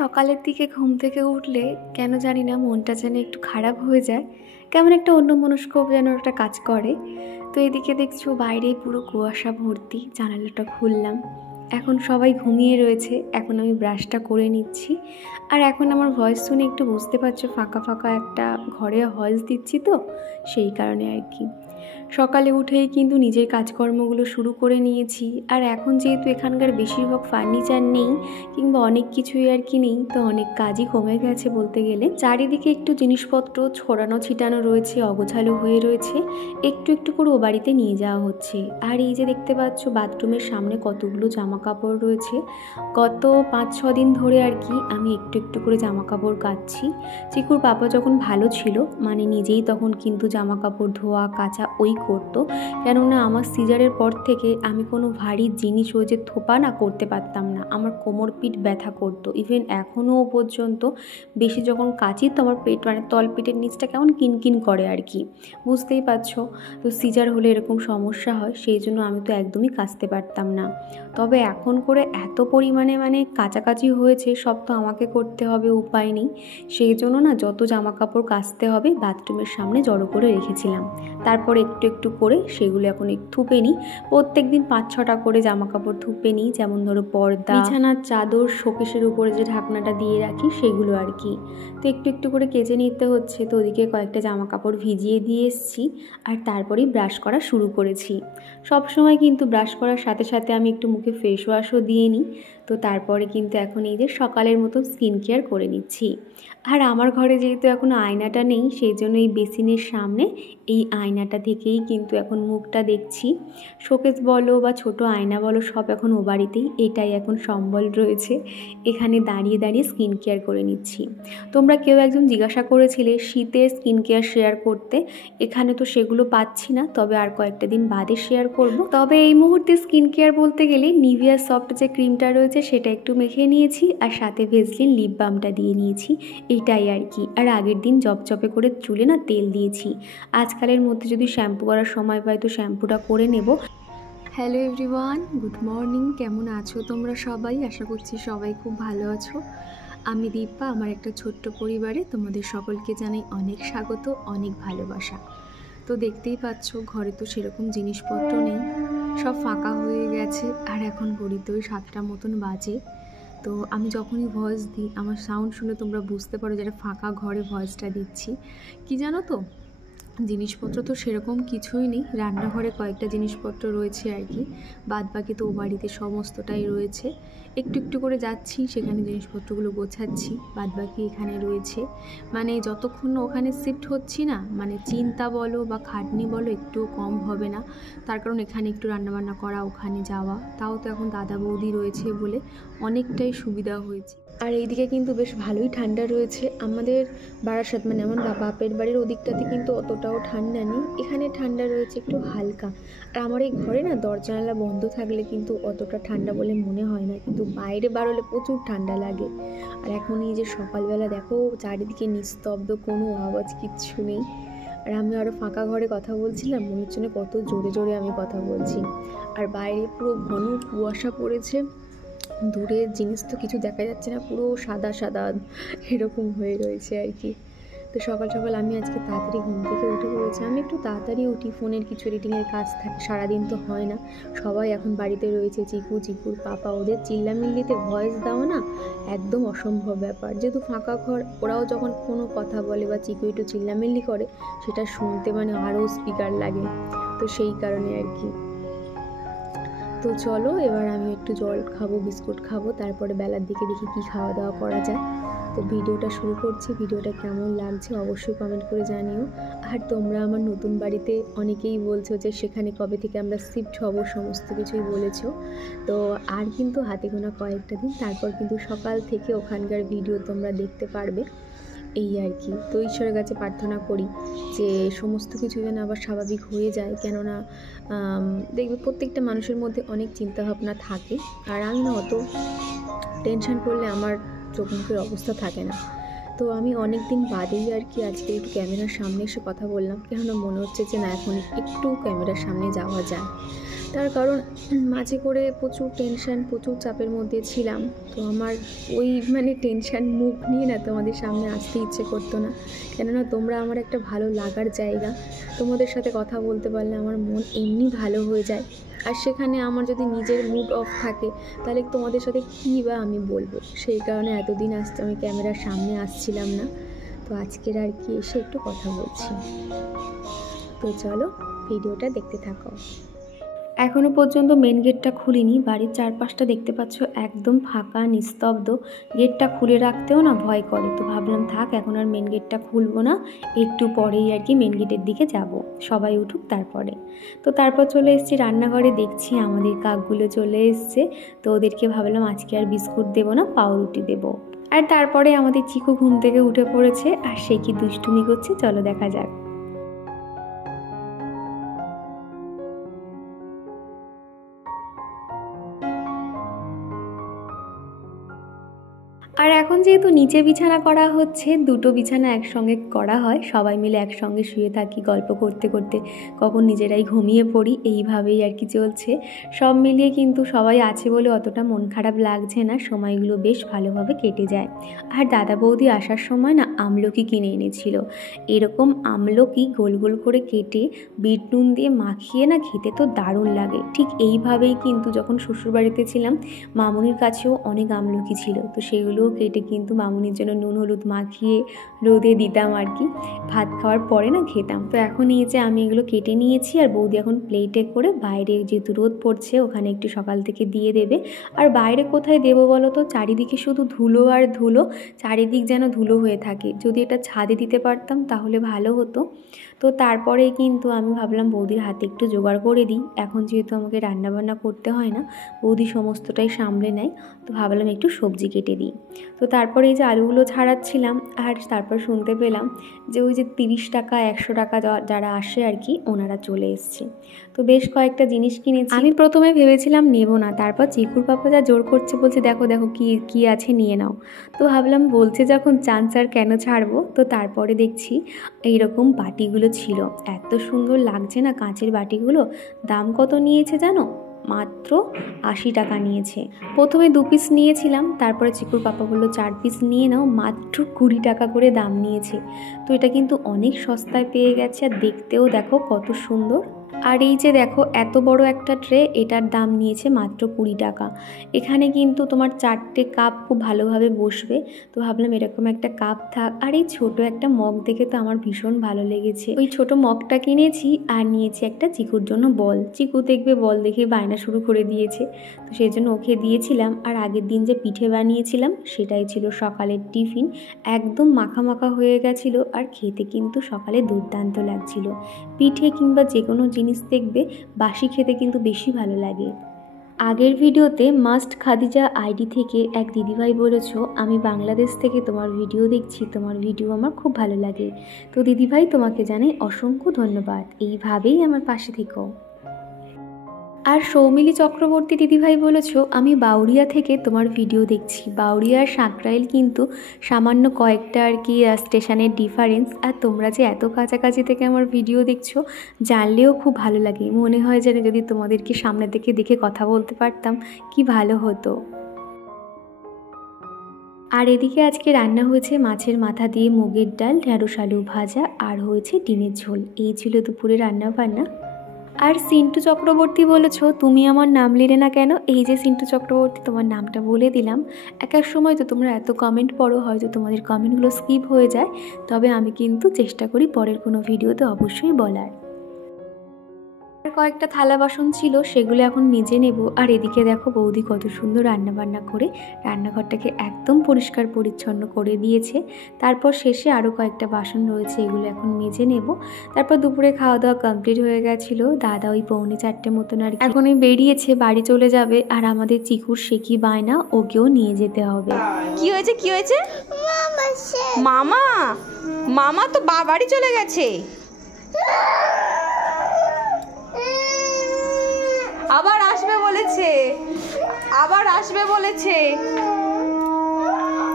সকালের দিকে ঘুম থেকে উঠলে কেন জানি না মনটা যেন একটু খারাপ হয়ে যায়, কেমন একটা অন্যমনস্ক যেন একটা কাজ করে। তো এদিকে দেখছো বাইরে পুরো কুয়াশা ভর্তি, জানালাটা খুললাম, এখন সবাই ঘুমিয়ে রয়েছে। এখন আমি ব্রাশটা করে নিচ্ছি, আর এখন আমার ভয়েস শুনে একটু বুঝতে পারছো ফাঁকা ফাঁকা একটা ঘরে ভয়েস দিচ্ছি, তো সেই কারণে আর কি। সকালে উঠেই কিন্তু নিজের কাজকর্মগুলো শুরু করে নিয়েছি। আর এখন যেহেতু এখানকার বেশিরভাগ ফার্নিচার নেই কিংবা অনেক কিছুই আর কি নেই, তো অনেক কাজই কমে গেছে বলতে গেলে। চারিদিকে একটু জিনিসপত্র ছড়ানো ছিটানো রয়েছে, অগোছালো হয়ে রয়েছে, একটু একটু করে ও বাড়িতে নিয়ে যাওয়া হচ্ছে। আর এই যে দেখতে পাচ্ছ বাথরুমের সামনে কতগুলো জামা কাপড় রয়েছে, গত 5-6 দিন ধরে আর কি আমি একটু একটু করে জামা কাপড় কাচ্ছি। চিকুর পাপা যখন ভালো ছিল, মানে নিজেই তখন কিন্তু জামা কাপড় ধোয়া কাচা ওই করতো, কেননা আমার সিজারের পর থেকে আমি কোনো ভারী জিনিস ওই যে থোপা না করতে পারতাম না, আমার কোমর পিঠ ব্যথা করতো। ইভেন এখনও পর্যন্ত বেশি যখন কাচি তো আমার পেট মানে তল পেটের নিচটা কেমন কিনকিন করে আর কি, বুঝতেই পারছো। তো সিজার হলে এরকম সমস্যা হয়, সেই জন্য আমি তো একদমই কাচতে পারতাম না। তবে এখন করে এত পরিমাণে মানে কাচাকাচি হয়েছে, সব তো আমাকে করতে হবে, উপায় নেই। সেই জন্য না যত জামা কাপড় কাচতে হবে বাথরুমের সামনে জড়ো করে রেখেছিলাম, তারপর একটু একটু করে সেগুলো এখন একটু ধুপে নিই। প্রত্যেক দিন 5-6টা করে জামা কাপড় ধুপে নিই, যেমন ধরো পর্দা, বিছানার চাদর, শোকেসের উপরে যে ঢাকনাটা দিয়ে রাখি সেগুলো আর কি। তো একটু একটু করে কেচে নিতে হচ্ছে। তো ওদিকে কয়েকটা জামা কাপড় ভিজিয়ে দিয়ে এসেছি, আর তারপরেই ব্রাশ করা শুরু করেছি। সব সময় কিন্তু ব্রাশ করার সাথে সাথে আমি একটু মুখে ফেস ওয়াশও দিয়ে নিই। তো তারপরে কিন্তু এখন এই যে সকালের মতো স্কিন কেয়ার করে নিচ্ছি। আর আমার ঘরে যেহেতু এখন আয়নাটা নেই, সেই জন্য এই বেসিনের সামনে এই আয়নাটা থেকেই কিন্তু এখন মুখটা দেখছি। শোকেস বলো বা ছোট আয়না বলো, সব এখন ও বাড়িতেই এটাই এখন সম্বল রয়েছে। এখানে দাঁড়িয়ে দাঁড়িয়ে স্কিন কেয়ার করে নিচ্ছি। তোমরা কেউ একজন জিজ্ঞাসা করেছিলে শীতের স্কিন কেয়ার শেয়ার করতে, এখানে তো সেগুলো পাচ্ছি না, তবে আর কয়েকটা দিন বাদে শেয়ার করব। তবে এই মুহূর্তে স্কিন কেয়ার বলতে গেলে নিভিয়া সফট যে ক্রিমটা রয়েছে সেটা একটু মেখে নিয়েছি, আর সাথে ভেসলিন লিপ বামটা দিয়ে নিয়েছি, এইটাই আর কি। আর আগের দিন চপচপে করে চুলে না তেল দিয়েছি, আজকালের মধ্যে যদি শ্যাম্পু করার সময় পাই তো শ্যাম্পুটা করে নেব। Hello everyone, good morning. কেমন আছো তোমরা সবাই? আশা করছি সবাই খুব ভালো আছো। আমি দীপা, আমার একটা ছোট্ট পরিবারে তোমাদের সকলকে জানাই অনেক স্বাগত, অনেক ভালোবাসা। তো দেখতেই পাচ্ছ ঘরে তো সেরকম জিনিসপত্র নেই, সব ফাঁকা হয়ে গেছে। আর এখন ঘড়িতে ওই 7টা মতন বাজে। তো আমি যখনই ভয়েস দিই আমার সাউন্ড শুনে তোমরা বুঝতে পারো যে একটা ফাঁকা ঘরে ভয়েসটা দিচ্ছি। কি জানো তো, জিনিসপত্র তো সেরকম কিছুই নেই, রান্নাঘরে কয়েকটা জিনিসপত্র রয়েছে আর কি, বাদ বাকি তো ও বাড়িতে সমস্তটাই রয়েছে। একটু একটু করে যাচ্ছি, সেখানে জিনিসপত্রগুলো গোছাচ্ছি, বাদ বাকি এখানে রয়েছে। মানে যতক্ষণ না ওখানে শিফট হচ্ছি না, মানে চিন্তা বলো বা খাটনি বলো একটুও কম হবে না। তার কারণ এখানে একটু রান্নাবান্না করা, ওখানে যাওয়া, তাও তো এখন দাদা বৌদি রয়েছে বলে অনেকটাই সুবিধা হয়েছে। আর এইদিকে কিন্তু বেশ ভালোই ঠান্ডা রয়েছে। আমাদের বারাসাত মানে আমার বাপের বাড়ির ওদিকটাতে কিন্তু অতটাও ঠান্ডা নেই, এখানে ঠান্ডা রয়েছে একটু হালকা। আর আমার এই ঘরে না দরজা জানালা বন্ধ থাকলে কিন্তু অতটা ঠান্ডা বলে মনে হয় না, কিন্তু বাইরে বারোলে প্রচুর ঠান্ডা লাগে। আর এখন এই যে সকালবেলা দেখো চারিদিকে নিস্তব্ধ, কোনো আওয়াজ কিচ্ছু নেই। আর আমি আরও ফাঁকা ঘরে কথা বলছিলাম, মনে হচ্ছে না কত জোরে জোরে আমি কথা বলছি। আর বাইরে পুরো ঘন কুয়াশা পড়েছে, দূরের জিনিস তো কিছু দেখা যাচ্ছে না, পুরো সাদা সাদা এরকম হয়ে রয়েছে আর কি। তো সকাল সকাল আমি আজকে তাড়াতাড়ি ঘুম থেকে উঠে পড়েছি। আমি একটু তাড়াতাড়ি উঠি, ফোনের কিছু এডিটিংয়ের কাজ থাকে, সারাদিন তো হয় না। সবাই এখন বাড়িতে রয়েছে, চিকুর পাপা, ওদের চিল্লামিল্লিতে ভয়েস দেওয়া না একদম অসম্ভব ব্যাপার। যেহেতু ফাঁকা ঘর, ওরাও যখন কোনো কথা বলে বা চিকু একটু চিল্লামিল্লি করে সেটা শুনতে মানে আরও স্পিকার লাগে, তো সেই কারণে আর কি। তো চলো এবার আমি একটু জল খাবো, বিস্কুট খাবো, তারপরে বেলার দিকে দেখি কি খাওয়া দাওয়া করা যায়। তো ভিডিওটা শুরু করছি, ভিডিওটা কেমন লাগছে অবশ্যই কমেন্ট করে জানিও। আর তোমরা আমার নতুন বাড়িতে অনেকেই বলছো যে সেখানে কবে থেকে আমরা শিফট হব, সমস্ত কিছুই বলেছো। তো আর কিন্তু হাতে গোনা কয়েকটা দিন, তারপর কিন্তু সকাল থেকে ওখানকার ভিডিও তোমরা দেখতে পারবে, এই আর কি। তো ঈশ্বরের কাছে প্রার্থনা করি যে সমস্ত কিছু যেন আবার স্বাভাবিক হয়ে যায়, কেননা দেখবে প্রত্যেকটা মানুষের মধ্যে অনেক চিন্তাভাবনা থাকে, আর আমি না অত টেনশন করলে আমার চোখ মুখের অবস্থা থাকে না। তো আমি অনেক দিন বাদেই আর কি আজকে একটু ক্যামেরার সামনে এসে কথা বললাম, কেননা মনে হচ্ছে যে না এখন একটু ক্যামেরার সামনে যাওয়া যায়। তার কারণ মাঝে করে প্রচুর টেনশান, প্রচুর চাপের মধ্যে ছিলাম। তো আমার ওই টেনশান মুখ নিয়ে না তোমাদের সামনে আসতে ইচ্ছে করতো না, কেননা তোমরা আমার একটা ভালো লাগার জায়গা। তোমাদের সাথে কথা বলতে পারলে আমার মন এমনি ভালো হয়ে যায়। আর সেখানে আমার যদি নিজের মুড অফ থাকে তাহলে তোমাদের সাথে কী বা আমি বলবো। সেই কারণে এতদিন আসতে আমি ক্যামেরার সামনে আসছিলাম না। তো আজকের আর কি এসে একটু কথা বলছি। তো চলো ভিডিওটা দেখতে থাকো। এখনও পর্যন্ত মেন গেটটা খুলিনি। বাড়ির চারপাশটা দেখতে পাচ্ছ একদম ফাঁকা নিস্তব্ধ। গেটটা খুলে রাখতেও না ভয় করে। তো ভাবলাম থাক, এখন আর মেন গেটটা খুলবো না, একটু পরেই আর কি মেন গেটের দিকে যাব, সবাই উঠুক তারপরে। তো তারপর চলে এসেছি রান্নাঘরে, দেখছি আমাদের কাকগুলো চলে এসছে। তো ওদেরকে ভাবলাম আজকে আর বিস্কুট দেবো না, পাউরুটি দেবো। আর তারপরে আমাদের চিকু ঘুম থেকে উঠে পড়েছে, আর সে কি দুষ্টুমি করছে চলো দেখা যাক। আর এখন যেহেতু নিচে বিছানা করা হচ্ছে, দুটো বিছানা একসঙ্গে করা হয়, সবাই মিলে একসঙ্গে শুয়ে থাকি গল্প করতে করতে, কখন নিজেরাই ঘুমিয়ে পড়ি, এইভাবেই আর কি চলছে। সব মিলিয়ে কিন্তু সবাই আছে বলে অতটা মন খারাপ লাগছে না, সময়গুলো বেশ ভালোভাবে কেটে যায়। আর দাদা বৌদি আসার সময় না আমলকি কিনে এনেছিল। এরকম আমলকি গোল গোল করে কেটে বিট নুন দিয়ে মাখিয়ে না খেতে তো দারুণ লাগে। ঠিক এইভাবেই কিন্তু যখন শ্বশুরবাড়িতে ছিলাম মামুনির কাছেও অনেক আমলকি ছিল, তো সেগুলো কেটে কিন্তু মামুনির জন্য নুন হলুদ মাখিয়ে রোদে দিতাম আর কি, ভাত খাওয়ার পরে না খেতাম। তো এখন এই যে আমি এগুলো কেটে নিয়েছি, আর বৌদি এখন প্লেটে করে বাইরে যেহেতু রোদ পড়ছে ওখানে একটু সকাল থেকে দিয়ে দেবে। আর বাইরে কোথায় দেবো বলো তো, চারিদিকে শুধু ধুলো আর ধুলো, চারিদিক যেন ধুলো হয়ে থাকে। যদি এটা ছাদে দিতে পারতাম তাহলে ভালো হতো। তো তারপরে কিন্তু আমি ভাবলাম বৌদির হাতে একটু জোগাড় করে দিই, এখন যেহেতু আমাকে রান্নাবান্না করতে হয় না, বৌদি সমস্তটাই সামলে নেয়। তো ভাবলাম একটু সবজি কেটে দিই। তো তারপরে এই যে আলুগুলো ছাড়াচ্ছিলাম, আর তারপর শুনতে পেলাম যে ওই যে 30 টাকা 100 টাকা যারা আসে আর কি, ওনারা চলে এসছে। তো বেশ কয়েকটা জিনিস কিনেছি। আমি প্রথমে ভেবেছিলাম নেব না, তারপর চিকুর পাপা যা জোর করছে, বলছে দেখো দেখো কি আছে নিয়ে নাও। তো ভাবলাম বলছে যখন চান্স আর কেন ছাড়বো। তো তারপরে দেখছি এইরকম বাটিগুলো ছিল, এত সুন্দর লাগছে না কাঁচের বাটিগুলো। দাম কত নিয়েছে জানো? মাত্র 80 টাকা নিয়েছে। প্রথমে 2 পিস নিয়েছিলাম, তারপরে চিকুর পাপা বললো 4 পিস নিয়ে নাও, মাত্র 20 টাকা করে দাম নিয়েছে। তো এটা কিন্তু অনেক সস্তায় পেয়ে গেছে, আর দেখতেও দেখো কত সুন্দর। আর এই যে দেখো এত বড় একটা ট্রে, এটার দাম নিয়েছে মাত্র 20 টাকা। এখানে কিন্তু তোমার 4টে কাপ খুব ভালোভাবে বসবে। তো ভাবলাম এরকম একটা কাপ থাক। আর এই ছোট একটা মগ দেখে তো আমার ভীষণ ভালো লেগেছে, ওই ছোট মগটা কিনেছি। আর নিয়েছি একটা চিকুর জন্য বল। চিকু দেখবে বল দেখে বায়না শুরু করে দিয়েছে, তো সেই জন্য ওকে দিয়েছিলাম। আর আগের দিন যে পিঠে বানিয়েছিলাম সেটাই ছিল সকালের টিফিন, একদম মাখা মাখা হয়ে গেছিলো, আর খেতে কিন্তু সকালে দুর্দান্ত লাগছিল। পিঠে কিংবা যে কোনো জিনিস দেখবে বাসি খেতে কিন্তু বেশি ভালো লাগে। আগের ভিডিওতে মাস্ট খাদিজা আইডি থেকে এক দিদিভাই বলেছো, আমি বাংলাদেশ থেকে তোমার ভিডিও দেখছি, তোমার ভিডিও আমার খুব ভালো লাগে। তো দিদিভাই তোমাকে জানাই অসংখ্য ধন্যবাদ, এইভাবেই আমার পাশে থেকো। আর সৌমিলি চক্রবর্তী দিদিভাই বলেছো, আমি বাউরিয়া থেকে তোমার ভিডিও দেখছি। বাউরিয়া আর সাঁকরাইল কিন্তু সামান্য কয়েকটা আর কি স্টেশনের ডিফারেন্স, আর তোমরা যে এত কাছাকাছি থেকে আমার ভিডিও দেখছো জানলেও খুব ভালো লাগে। মনে হয় যেন যদি তোমাদেরকে সামনে থেকে দেখে কথা বলতে পারতাম কি ভালো হতো। আর এদিকে আজকে রান্না হয়েছে মাছের মাথা দিয়ে মুগের ডাল, ঢেঁড়স আলু ভাজা, আর হয়েছে ডিমের ঝোল। এই ছিল দুপুরে রান্না বান্না। আর সিন্টু চক্রবর্তী বলেছো, তুমি আমার নাম নিলে না কেন? এই যে সিন্টু চক্রবর্তী, তোমার নামটা বলে দিলাম। এক এক সময় তো তোমরা এত কমেন্ট পড়ো, হয়তো তোমাদের কমেন্টগুলো স্কিপ হয়ে যায়, তবে আমি কিন্তু চেষ্টা করি পরের কোনো ভিডিওতে অবশ্যই বলার। আর কয়েকটা থালা বাসন ছিল, সেগুলো এখন মেজে নেব। আর এদিকে দেখো বৌদি কত সুন্দর রান্নাবান্না করে রান্নাঘরটাকে একদম পরিষ্কার পরিচ্ছন্ন করে দিয়েছে। তারপর শেষে আরও কয়েকটা বাসন রয়েছে, এগুলো এখন মেজে নেব। তারপর দুপুরে খাওয়া দাওয়া কমপ্লিট হয়ে গেছিলো। দাদা ওই 3:45 মতন আর এখন ওই বেরিয়েছে, বাড়ি চলে যাবে। আর আমাদের চিকুর শেখি বায়না, ওকেও নিয়ে যেতে হবে। কি হয়েছে কি হয়েছে? মামা মামা তো বাড়ি চলে গেছে। আবার আসবে বলেছে, আবার আসবে বলেছে।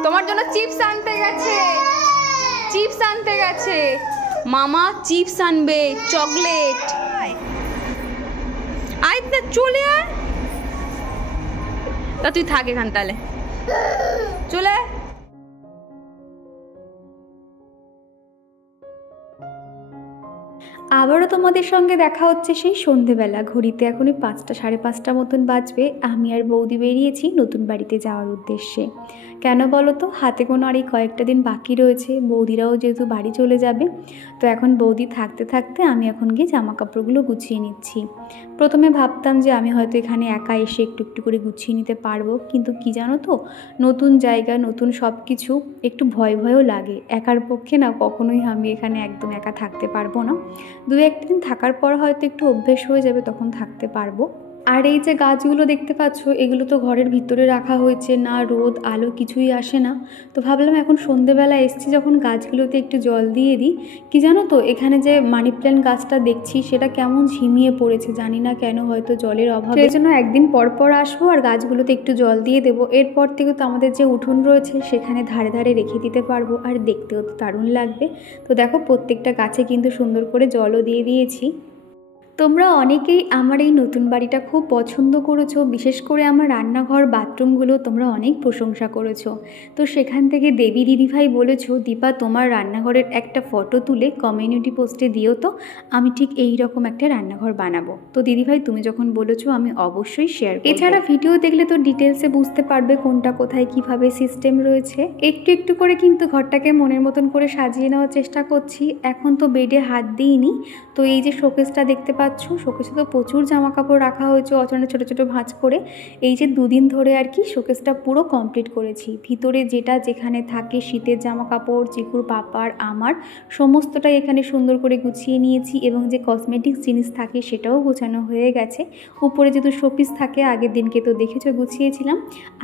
তোমার জন্য চিপস আনতে গেছে, চিপস আনতে গেছে। মামা চিপস আনবে, চকলেট। আয় না, চলে আয়। তা তুই থাক এখান, তাহলে চলে আয়। আবারও তোমাদের সঙ্গে দেখা হচ্ছে সেই সন্ধেবেলা। ঘড়িতে এখনই 5টা, 5:30 মতন বাজবে। আমি আর বৌদি বেরিয়েছি নতুন বাড়িতে যাওয়ার উদ্দেশ্যে। কেন বলো তো, হাতে কোনো আর এই কয়েকটা দিন বাকি রয়েছে। বৌদিরাও যেহেতু বাড়ি চলে যাবে, তো এখন বৌদি থাকতে থাকতে আমি এখন গিয়ে জামা কাপড়গুলো গুছিয়ে নিচ্ছি। প্রথমে ভাবতাম যে আমি হয়তো এখানে একা এসে একটু একটু করে গুছিয়ে নিতে পারবো, কিন্তু কি জানো তো, নতুন জায়গা, নতুন সব কিছু, একটু ভয়ও লাগে। একার পক্ষে না কখনোই আমি এখানে একদম একা থাকতে পারবো না। 2-1 দিন থাকার পর হয়তো একটু অভ্যেস হয়ে যাবে, তখন থাকতে পারবো। আর এই যে গাছগুলো দেখতে পাচ্ছ, এগুলো তো ঘরের ভিতরে রাখা হয়েছে, না রোদ আলো কিছুই আসে না। তো ভাবলাম এখন সন্ধেবেলা এসছি যখন, গাছগুলোতে একটু জল দিয়ে দিই। কি জানো তো, এখানে যে মানি প্ল্যান্ট গাছটা দেখছি সেটা কেমন ঝিমিয়ে পড়েছে, জানি না কেন, হয়তো জলের অভাবে। সেই জন্য একদিন পর পর আসবো আর গাছগুলোতে একটু জল দিয়ে দেবো। এরপর থেকে তো আমাদের যে উঠোন রয়েছে সেখানে ধারে ধারে রেখে দিতে পারবো, আর দেখতেও তো দারুণ লাগবে। তো দেখো, প্রত্যেকটা গাছে কিন্তু সুন্দর করে জলও দিয়ে দিয়েছি। তোমরা অনেকেই আমার এই নতুন বাড়িটা খুব পছন্দ করেছো, বিশেষ করে আমার রান্নাঘর বাথরুমগুলো তোমরা অনেক প্রশংসা করেছো। তো সেখান থেকে দেবী দিদিভাই বলেছো, দীপা তোমার রান্নাঘরের একটা ফটো তুলে কমিউনিটি পোস্টে দিও, তো আমি ঠিক এই রকম একটা রান্নাঘর বানাবো। তো দিদিভাই তুমি যখন বলেছো আমি অবশ্যই শেয়ার করব। এছাড়া ভিডিও দেখলে তো ডিটেলসে বুঝতে পারবে কোনটা কোথায় কিভাবে সিস্টেম রয়েছে। একটু একটু করে কিন্তু ঘরটাকে মনের মতন করে সাজিয়ে নেওয়ার চেষ্টা করছি। এখন তো বেডে হাত দিইনি। তো এই যে শোকেসটা দেখতে পাচ্ছ, শোকেসে তো প্রচুর জামা কাপড় রাখা হয়েছে অচেনা ছোটো ছোটো ভাঁজ করে। এই যে 2 দিন ধরে আর কি শোকেসটা পুরো কমপ্লিট করেছি। ভিতরে যেটা যেখানে থাকে শীতের জামা কাপড়, চিকুর পাপার, আমার সমস্তটাই এখানে সুন্দর করে গুছিয়ে নিয়েছি, এবং যে কসমেটিক্স জিনিস থাকে সেটাও গোছানো হয়ে গেছে। উপরে যেহেতু শোপিস থাকে, আগের দিনকে তো দেখেছো গুছিয়েছিলাম।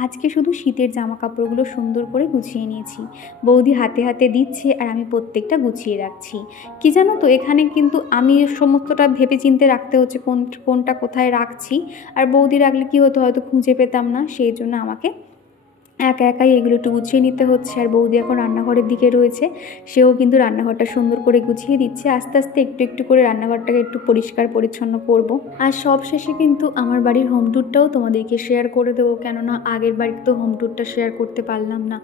আজকে শুধু শীতের জামা কাপড়গুলো সুন্দর করে গুছিয়ে নিয়েছি। বৌদি হাতে হাতে দিচ্ছে আর আমি প্রত্যেকটা গুছিয়ে রাখছি। কি জানো তো, এখানে কিন্তু আমি সমস্তটা ভেবে চিন্তে রাখতে হচ্ছে কোনটা কোথায় রাখছি। আর বৌদি রাখলে কি হতো, হয়তো খুঁজে পেতাম না, সেই জন্য আমাকে একা একাই এগুলো একটু গুছিয়ে নিতে হচ্ছে। আর বৌদি এখন রান্নাঘরের দিকে রয়েছে, সেও কিন্তু রান্নাঘরটা সুন্দর করে গুছিয়ে দিচ্ছে। আস্তে আস্তে একটু একটু করে রান্নাঘরটাকে একটু পরিষ্কার পরিচ্ছন্ন করব। আর সব শেষে কিন্তু আমার বাড়ির হোম ট্যুরটাও তোমাদেরকে শেয়ার করে দেবো, কেননা আগের বাড়িতে তো হোম ট্যুরটা শেয়ার করতে পারলাম না।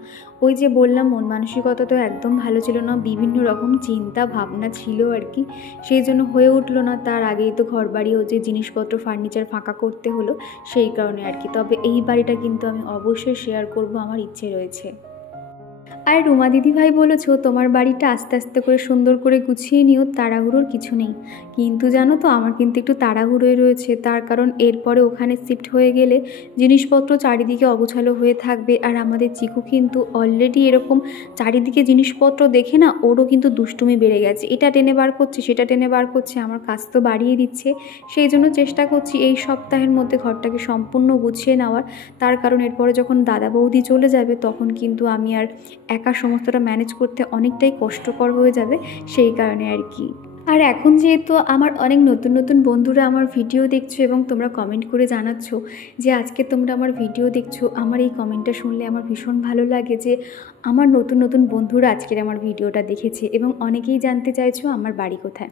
ওই যে বললাম, মন মানসিকতা তো একদম ভালো ছিল না, বিভিন্ন রকম চিন্তা ভাবনা ছিল আর কি, সেই জন্য হয়ে উঠলো না। তার আগেই তো ঘর বাড়ি হচ্ছে, জিনিসপত্র ফার্নিচার ফাঁকা করতে হলো, সেই কারণে আর কি। তবে এই বাড়িটা কিন্তু আমি অবশ্যই শেয়ার করব, আমার ইচ্ছে রয়েছে। আর রুমা দিদিভাই বলেছো তোমার বাড়িটা আস্তে আস্তে করে সুন্দর করে গুছিয়ে নিও, তাড়াহুড়োর কিছু নেই। কিন্তু জানো তো, আমার কিন্তু একটু তাড়াহুড়োই রয়েছে। তার কারণ এরপরে ওখানে শিফট হয়ে গেলে জিনিসপত্র চারিদিকে অগোছালো হয়ে থাকবে। আর আমাদের চিকু কিন্তু অলরেডি এরকম চারিদিকে জিনিসপত্র দেখে না, ওরও কিন্তু দুষ্টুমি বেড়ে গেছে। এটা টেনে বার করছে, সেটা টেনে বার করছে, আমার কাজ তো বাড়িয়ে দিচ্ছে। সেই জন্য চেষ্টা করছি এই সপ্তাহের মধ্যে ঘরটাকে সম্পূর্ণ গুছিয়ে নেওয়ার। তার কারণ এরপরে যখন দাদা বৌদি চলে যাবে, তখন কিন্তু আমি আর একা সমস্তটা ম্যানেজ করতে অনেকটাই কষ্টকর হয়ে যাবে, সেই কারণে আর কি। আর এখন যেহেতু আমার অনেক নতুন নতুন বন্ধুরা আমার ভিডিও দেখছো এবং তোমরা কমেন্ট করে জানাচ্ছ যে আজকে তোমরা আমার ভিডিও দেখছো, আমার এই কমেন্টটা শুনলে আমার ভীষণ ভালো লাগে যে আমার নতুন নতুন বন্ধুরা আজকের আমার ভিডিওটা দেখেছে। এবং অনেকেই জানতে চাইছো আমার বাড়ি কোথায়।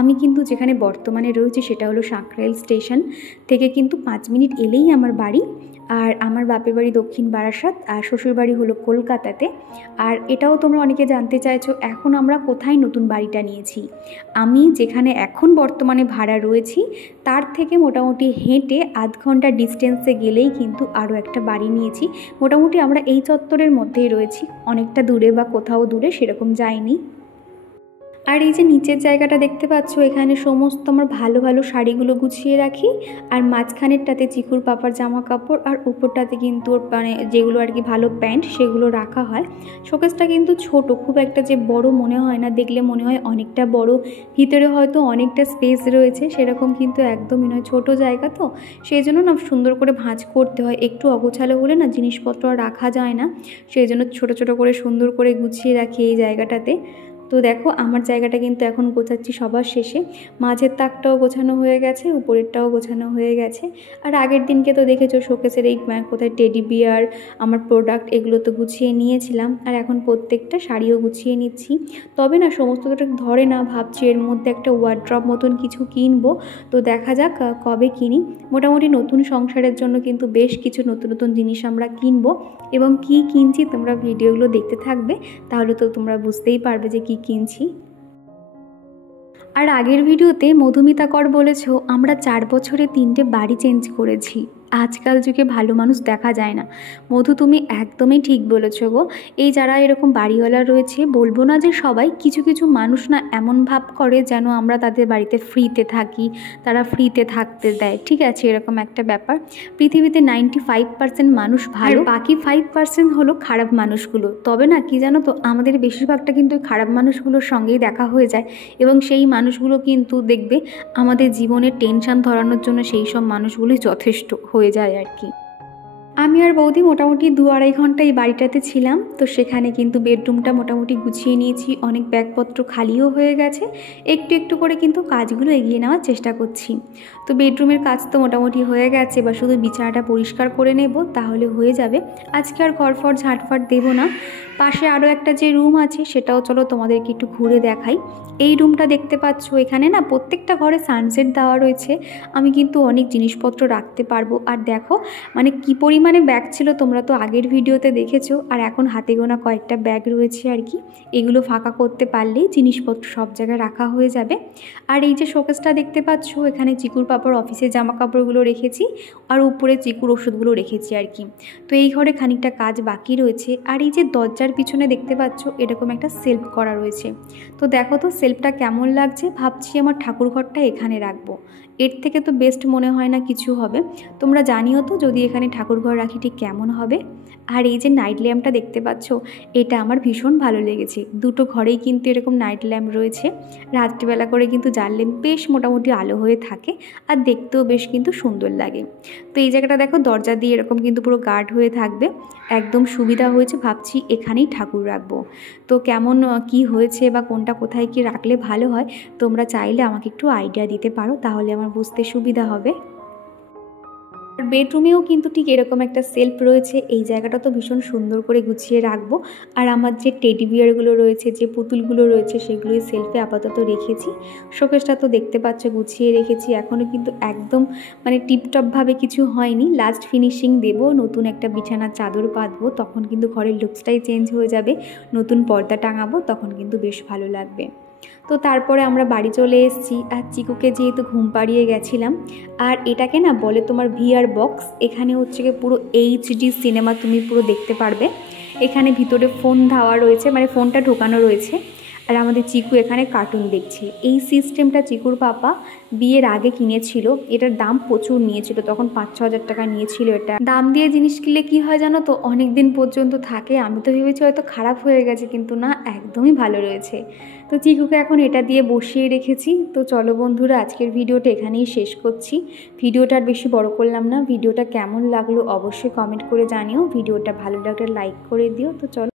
আমি কিন্তু যেখানে বর্তমানে রয়েছি সেটা হলো সাঁকরাইল স্টেশন থেকে কিন্তু 5 মিনিট এলেই আমার বাড়ি। আর আমার বাপের বাড়ি দক্ষিণ বারাসাত, আর শ্বশুরবাড়ি হলো কলকাতাতে। আর এটাও তোমরা অনেকে জানতে চাইছো এখন আমরা কোথায় নতুন বাড়িটা নিয়েছি। আমি যেখানে এখন বর্তমানে ভাড়া রয়েছি তার থেকে মোটামুটি হেঁটে আধ ঘন্টা ডিস্টেন্সে গেলেই কিন্তু আরও একটা বাড়ি নিয়েছি। মোটামুটি আমরা এই চত্বরের মধ্যেই রয়েছি, অনেকটা দূরে বা কোথাও দূরে সেরকম যাইনি। আর এই যে নিচের জায়গাটা দেখতে পাচ্ছ, এখানে সমস্ত আমার ভালো ভালো শাড়িগুলো গুছিয়ে রাখি। আর মাঝখানেরটাতে চিকুর পাপার জামা কাপড়, আর উপরটাতে কিন্তু মানে যেগুলো আর কি ভালো প্যান্ট সেগুলো রাখা হয়। শোকেসটা কিন্তু ছোট, খুব একটা যে বড় মনে হয় না, দেখলে মনে হয় অনেকটা বড়, ভিতরে হয়তো অনেকটা স্পেস রয়েছে, সেরকম কিন্তু একদমই নয়, ছোট জায়গা তো সেই জন্য না সুন্দর করে ভাঁজ করতে হয়। একটু অগোছালো হলে না জিনিসপত্র রাখা যায় না, সেই জন্য ছোটো ছোটো করে সুন্দর করে গুছিয়ে রাখি এই জায়গাটাতে। তো দেখো আমার জায়গাটা কিন্তু এখন গোছাচ্ছি সবার শেষে। মাঝের তাকটাও গোছানো হয়ে গেছে, উপরেরটাও গোছানো হয়ে গেছে। আর আগের দিনকে তো দেখেছো শোকেসের এই কোথায় টেডি বিয়ার, আমার প্রোডাক্ট এগুলো তো গুছিয়ে নিয়েছিলাম। আর এখন প্রত্যেকটা শাড়িও গুছিয়ে নিচ্ছি। তবে না সমস্তটা ধরে না, ভাবছি এর মধ্যে একটা ওয়ার্ড্রপ মতন কিছু কিনবো। তো দেখা যাক কবে কিনি। মোটামুটি নতুন সংসারের জন্য কিন্তু বেশ কিছু নতুন নতুন জিনিস আমরা কিনবো, এবং কি কিনছি তোমরা ভিডিওগুলো দেখতে থাকবে, তাহলে তো তোমরা বুঝতেই পারবে যে কি কিনছি। আর আগের ভিডিওতে মধুমিতা কর বলেছো আমরা 4 বছরে 3টে বাড়ি চেঞ্জ করেছি। আজকাল যুগে ভালো মানুষ দেখা যায় না। মধু তুমি একদমই ঠিক বলেছো গো। এই যারা এরকম বাড়িওয়ালা রয়েছে, বলবো না যে সবাই, কিছু কিছু মানুষ না এমন ভাব করে যেন আমরা তাদের বাড়িতে ফ্রিতে থাকি, তারা ফ্রিতে থাকতে দেয়। ঠিক আছে, এরকম একটা ব্যাপার। পৃথিবীতে 95% মানুষ ভালো, বাকি 5% হলো খারাপ মানুষগুলো। তবে না কি জানো তো, আমাদের বেশিরভাগটা কিন্তু খারাপ মানুষগুলোর সঙ্গেই দেখা হয়ে যায়, এবং সেই মানুষগুলো কিন্তু দেখবে আমাদের জীবনের টেনশন ধরানোর জন্য সেই সব মানুষগুলোই যথেষ্ট হয়ে যায় আর কি। আমি আর বৌদি মোটামুটি 2-2.5 ঘন্টা এই বাড়িটাতে ছিলাম। তো সেখানে কিন্তু বেডরুমটা মোটামুটি গুছিয়ে নিয়েছি, অনেক ব্যাগপত্র খালিও হয়ে গেছে। একটু একটু করে কিন্তু কাজগুলো এগিয়ে নেওয়ার চেষ্টা করছি। তো বেডরুমের কাজ তো মোটামুটি হয়ে গেছে, বা শুধু বিছানাটা পরিষ্কার করে নেব তাহলে হয়ে যাবে। আজকে আর ঘরফর ঝাঁটফাট দেবো না। পাশে আরও একটা যে রুম আছে সেটাও চলো তোমাদেরকে একটু ঘুরে দেখাই। এই রুমটা দেখতে পাচ্ছ, এখানে না প্রত্যেকটা ঘরে সানসেট দেওয়া রয়েছে। আমি কিন্তু অনেক জিনিসপত্র রাখতে পারবো। আর দেখো মানে কি পরিমাণে ব্যাগ ছিল তোমরা তো আগের ভিডিওতে দেখেছো। আর এখন হাতে গোনা কয়েকটা ব্যাগ রয়েছে আর কি। এগুলো ফাঁকা করতে পারলেই জিনিসপত্র সব জায়গায় রাখা হয়ে যাবে। আর এই যে শোকেসটা দেখতে পাচ্ছ, এখানে চিকুর পাপার অফিসের জামা কাপড়গুলো রেখেছি, আর উপরে চিকুর ওষুধগুলো রেখেছি আর কি। তো এই ঘরে খানিকটা কাজ বাকি রয়েছে। আর এই যে দরজার পিছনে দেখতে পাচ্ছ এরকম একটা সেলফ করা রয়েছে। তো দেখো তো সেলফটা কেমন লাগছে। ভাবছি আমার ঠাকুর ঘরটা এখানে রাখবো। এর থেকে তো বেস্ট মনে হয় না কিছু হবে। তোমরা জানিও তো যদি এখানে ঠাকুর ঘর রাখি ঠিক কেমন হবে। আর এই যে নাইট ল্যাম্পটা দেখতে পাচ্ছ, এটা আমার ভীষণ ভালো লেগেছে। দুটো ঘরেই কিন্তু এরকম নাইট ল্যাম্প রয়েছে। রাত্রিবেলা করে কিন্তু জ্বাললে বেশ মোটামুটি আলো হয়ে থাকে, আর দেখতেও বেশ কিন্তু সুন্দর লাগে। তো এই জায়গাটা দেখো দরজা দিয়ে এরকম কিন্তু পুরো গার্ড হয়ে থাকবে, একদম সুবিধা হয়েছে। ভাবছি এখানেই ঠাকুর রাখবো। তো কেমন কি হয়েছে বা কোনটা কোথায় কি রাখলে ভালো হয়, তোমরা চাইলে আমাকে একটু আইডিয়া দিতে পারো, তাহলে আমার বুঝতে সুবিধা হবে। আর বেডরুমেও কিন্তু ঠিক এরকম একটা সেলফ রয়েছে। এই জায়গাটা তো ভীষণ সুন্দর করে গুছিয়ে রাখবো। আর আমার যে টেডি বিয়ারগুলো রয়েছে, যে পুতুলগুলো রয়েছে, সেগুলোই সেলফে আপাতত রেখেছি। শোকেসটা তো দেখতে পাচ্ছ গুছিয়ে রেখেছি। এখনও কিন্তু একদম মানে টিপটপভাবে কিছু হয়নি। লাস্ট ফিনিশিং দেব, নতুন একটা বিছানার চাদর পাতবো, তখন কিন্তু ঘরের লুকসটাই চেঞ্জ হয়ে যাবে। নতুন পর্দা টাঙাবো, তখন কিন্তু বেশ ভালো লাগবে। তো তারপরে আমরা বাড়ি চলে এসেছি। আর চিকুকে যেহেতু ঘুম পাড়িয়ে গেছিলাম, আর এটাকে না বলে তোমার ভিআর বক্স। এখানে হচ্ছে কি পুরো এইচডি সিনেমা তুমি পুরো দেখতে পারবে। এখানে ভিতরে ফোন দেওয়া রয়েছে, মানে ফোনটা ঢোকানো রয়েছে। আর আমাদের চিকু এখানে কার্টুন দেখছে। এই সিস্টেমটা চিকুর পাপা বিয়ের আগে কিনেছিল। এটার দাম প্রচুর নিয়েছিল, তখন 5-6 হাজার টাকা নিয়েছিল। এটা দাম দিয়ে জিনিস কিনলে কী হয় জানো তো, অনেক দিন পর্যন্ত থাকে। আমি তো ভেবেছি হয়তো খারাপ হয়ে গেছে, কিন্তু না, একদমই ভালো রয়েছে। তো চিকুকে এখন এটা দিয়ে বসিয়ে রেখেছি। তো চলো বন্ধুরা, আজকের ভিডিওটা এখানেই শেষ করছি। ভিডিওটা আর বেশি বড় করলাম না। ভিডিওটা কেমন লাগলো অবশ্যই কমেন্ট করে জানিও। ভিডিওটা ভালো লাগলে লাইক করে দিও। তো চলো।